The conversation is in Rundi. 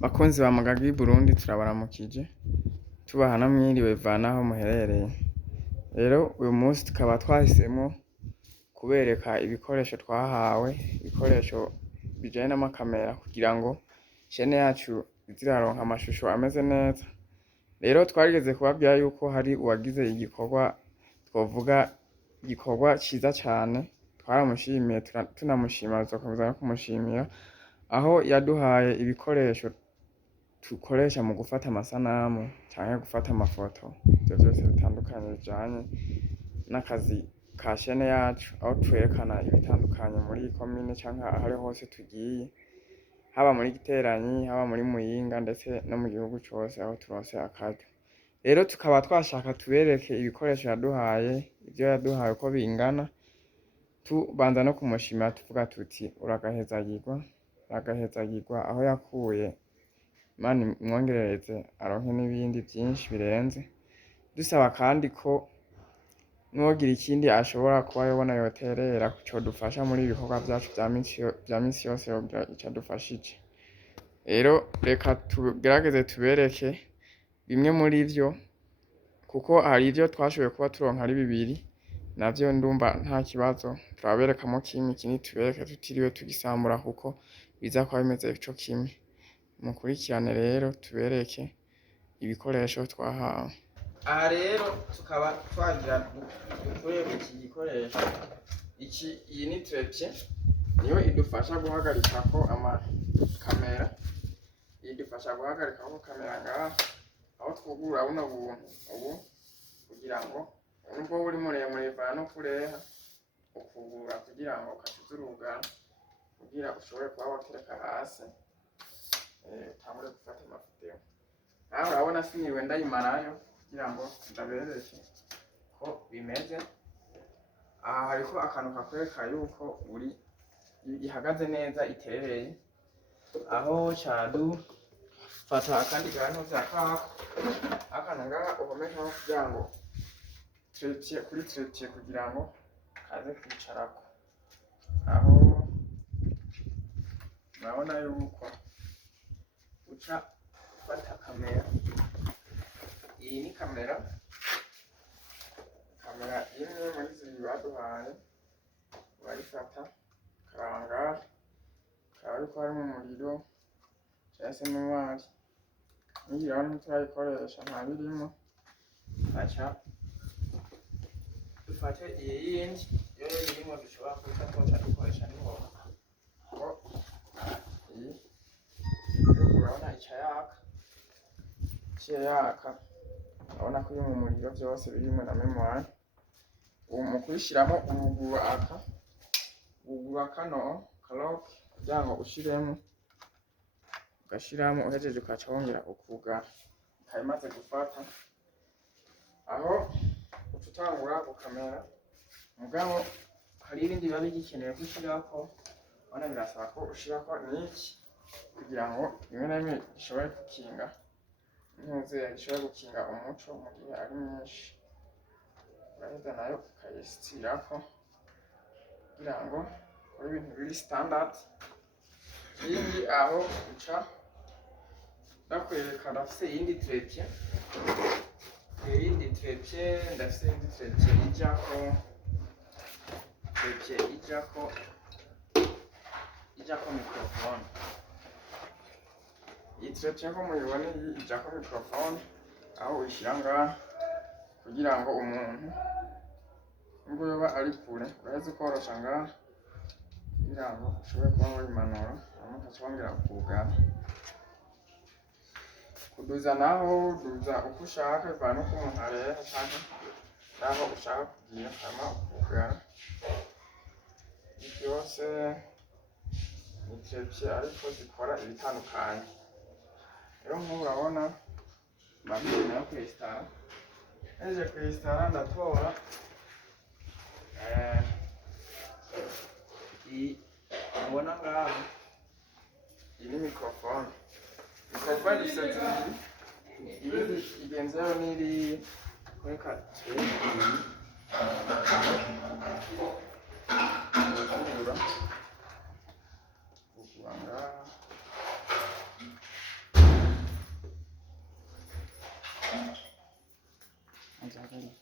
Bakunzi ba Mugagi Burundi turabaramukije tubaha na mwiriwe bivana aho muherereye. Rero uyu munsi tukaba twahisemwo kubereka ibikoresho twahawe, ibikoresho bijanye n'amakamera kugira ngo chaine yacu ize iraronka amashusho ameze neza. Rero twarigeze kubabwira yuko hari uwagize igikorwa twovuga igikorwa ciza cane, twaramushimiye tunamushima tuzakomeza no kumushimira, aho yaduhaye ibikoresho dukoresha mu gufata amasanamu canke gufata amafoto, ivyo vyose bitandukanye bijanye n'akazi ka chaine yacu, aho twerekana ibitandukanye muri komine canke ahariho hose tugiye, haba muri Giteranyi, haba muri Muyinga, ndetse no mu gihugu cose aho turonse akaryo. Rero tukaba twashaka tubereke ibikoresho yaduhaye, ivyo yaduhaye uko bingana, tubanza no kumushimira tuvuga tuti uragahezagirwa, uragahezagirwa aho yakuye, Imana imwongerereze aronke n'ibindi vyinshi birenze. Dusaba kandi ko n'uwogira ikindi ashobora kuba yobona yoterera codufasha muri ibikorwa vyacu vya misi yose yogira ico adufashije. Rero reka tugerageze tubereke bimwe muri vyo, kuko hari ivyo twashoboye kuba turonka ari bibiri, navyo ndumva nta kibazo turaberekamo kimwe, ikindi tubereke tutiriwe tugisambura kuko biza kuba bimeze co kimwe. Mukurikirane rero tubereke ibikoresho twahawe. Aha rero tukaba twagira dukorere iki gikoresho, iyi ni trépied, niyo idufasha guhagarikako amakamera, idufasha guhagarikako kamera ngaha, aho twugurura buno buntu ubu kugira ngo nubwo buri muremure bivana no kureha, ukugurura kugira ngo ukacuze urugara kugira ushobore kuba watereka hasi utangure gufata amavideo. Nawe urabona siniriwe ndayimarayo kugira ngo ndabereke ko bimeze. Aha hariko akantu kakwereka yuko ihagaze neza iterereye, aho cadufata akandi kantu vyakako akantu ngaha uhomekaho kugira ngo kuri trépied kugira ngo kaze kwicarako. Aho urabona yuko uca ufata kamera, iyi ni kamera imwe muri zibiri baduhaye, urayifata ukaraba ukaba ariko harimwo umuriro canke se n'umwari. N'iyi urabona ntiturayikoresha nta birimwo, aca dufate iyi yindi yoyo irimwo dushobora guca twoca dukoresha n'ingoga, kuko iyi urabona ica yaka, iciye yaka urabona ko iri mu muriro vyose birimwo na memoire. Ubu mu kuyishiramo wugurura kano lock kugira ngo ushiremwo, ugashiramo uhejeje ukaca wongera ukugara, ikaba imaze gufata. Aho uca utangura gukamera, mugabo hari ibindi biba bigikenewe ko ushirako, urabona birasaba ko ushirako n'iki kugira ngo rimwe na rimwe gishobore gukinga gishobore gukinga umuco mu gihe ari mwinshi. Uraheza nayo ukayistirako kugira ngo ukore ibintu biri standard. Ikindi aho uca ndakwereka, ndafise iyindi trépied, ndafise iyindi trépied ijako microphone. Iyi trépied ko muyibona iyi ijako microphone, aho uyishira ngaha kugira ngo umuntu nubwo yoba ari kure uraheza ukorosha ngaha kugira ngo ushobore kuba wayimanura, hama ukaca wongera ukugara. Kuduza naho uduza uko ushaka bivana n'uko umuntu areha canke naho ushaka kugira, hama ukugara. Vyose ni trépied ariko zikora ibitandukanye. Rero nk'ubu urabona mabiri nayo kwesitara, hejeje kwesitara ndatora iyi mubona ngaha, iyi ni microphone. Microphone dufise zibiri, iyindi igenzeho n'iriya, reka ugura ngaha zihagarike.